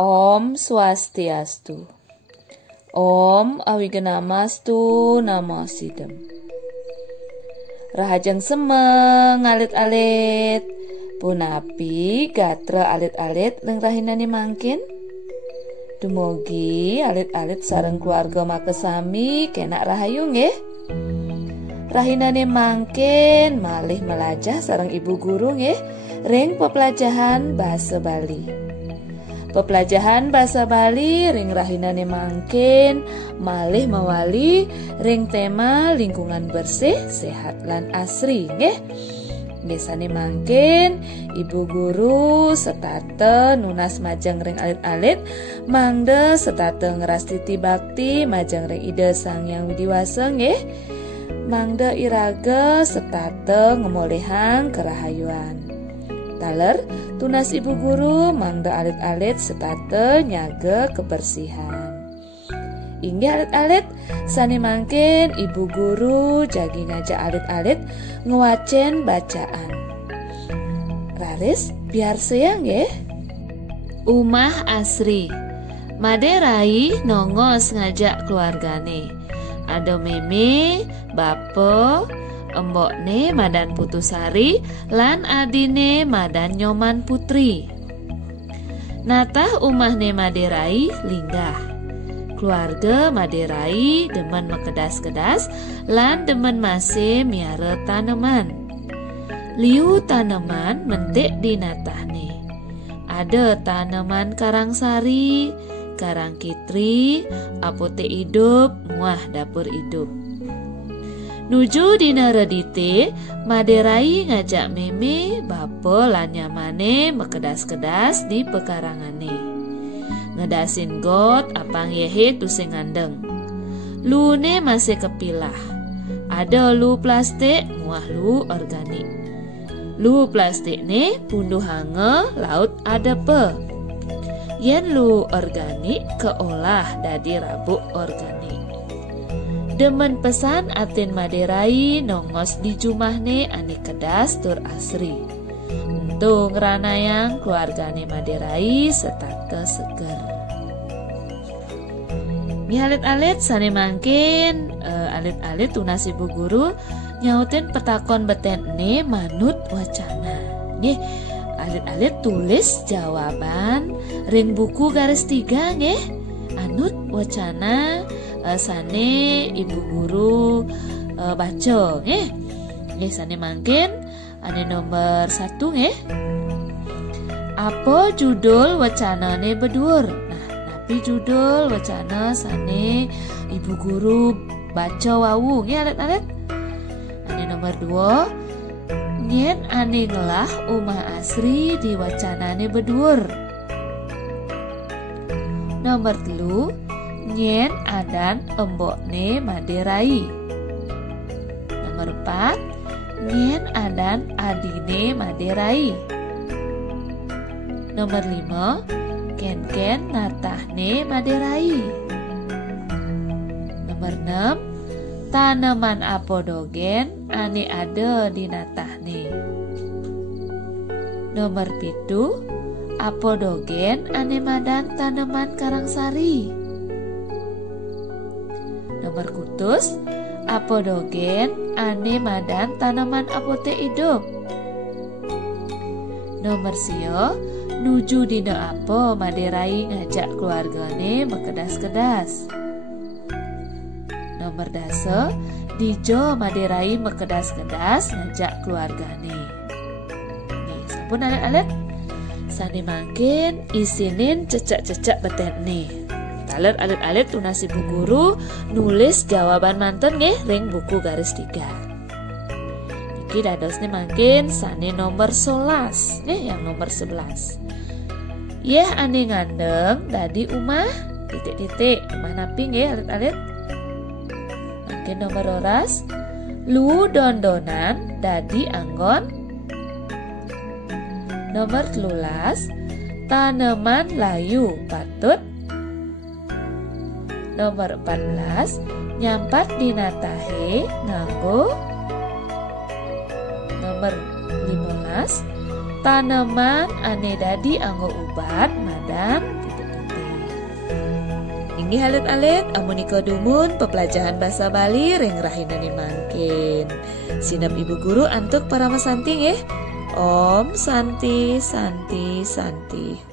Om Swastiastu. Om Awigenamastu Namo Sidem. Rahajeng semeng alit-alit. Punapi gatra alit-alit leng rahinane mangkin. Dumugi alit-alit sareng keluarga makesami kenak rahayu nggih. Rahinane mangkin malih melajah sareng ibu guru nggih ring pepelajahan basa Bali. Pepelajahan basa Bali ring rahinane mangkin malih mawali ring tema lingkungan bersih, sehat lan asri nggih. Biasane mangkin ibu guru setate nunas majeng ring alit-alit mangde setate ngerastiti bakti majeng ring ide Sang Hyang Widiwasa nggih. Mangde iraga setate ngemolehang kerahayuan. Taler tunas ibu guru mangda alit-alit setate nyaga kebersihan. Inggih alit-alit sani mangkin ibu guru jagi ngajak alit-alit ngewacen bacaan. Raris biar sayang nggih. Umah asri. Maderai nongos ngajak keluargane. Ada meme, bape, embokne Madan Putusari lan adine Madan Nyoman Putri. Natah umahne Maderai linggah. Keluarga Maderai demen mekedas-kedas lan demen mase miara taneman. Liu taneman mentik di natahne. Ada tanaman karangsari, karang kitri, apote hidup, muah dapur hidup. Nuju dina redite, Maderai ngajak meme, bape lan nyamane mekedas-kedas di pekarangane. Ngedasin got apang yehe tusing ngandeng. Lune masih kepilah. Ada lu plastik, muah lu organik. Lu plastik ne punduh hange laut adepe. Yen lu organik keolah dadi rabuk organik. Demen pesan atin Maderai nongos di jumahne ane kedas tur asri. Untung ranayang keluargane Maderai setate seger. Mi alit-alit sane mangkin alit-alit tunas ibu guru nyautin petakon betene manut wacana. Nih alit-alit tulis jawaban ring buku garis 3 nggih. Anut wacana sane ibu guru baca nggih. Nggih sane mangkin ane nomor 1 nggih. Apa judul wacanane bedur? Nah, napi judul wacana sane ibu guru baca wawu nggih alit-alit. Ane nomor 2 nyen ane ngelah umah asri di wacanane bedur. Nomor 3 nyen adan embokne Maderai. Nomor 4 nyen adan adine Maderai. Nomor 5 ken-ken natahne Maderai. Nomor 6 tanaman apodogen ane ada di natahne. Nomor 7 apodogen ane madan tanaman karangsari. Nomor kutus apodogen ane madan tanaman apote hidup. Nomor sio nuju dina apo Maderai ngajak keluargane mekedas-kedas. Nomor dasa dijo Maderai mekedas-kedas ngajak keluargane. Nih sampun alit-alit sane mangkin isinin cecak-cecak betene. Taler alit-alit tunas ibu guru nulis jawaban manten nggih ring buku garis 3. Niki dadosne mangkin sane nomor 11 nggih yang nomor 11. Yeh ane ngandeng dadi umah titik-titik umah napi nggih alit-alit. Oke, nomor roras. Lu dondonan dadi anggon. Nomor 13. Taneman layu patut. Nomor 14. Nyampat dina tahe nganggo. Nomor 15. Tanaman ane dadi anggo ubat madan titik-titik. Ini alit-alit amuniko dumun pepelajaran bahasa Bali reng rahinane mangkin. Sinap ibu guru antuk para mesanting ya. Om Santi Santi Santi.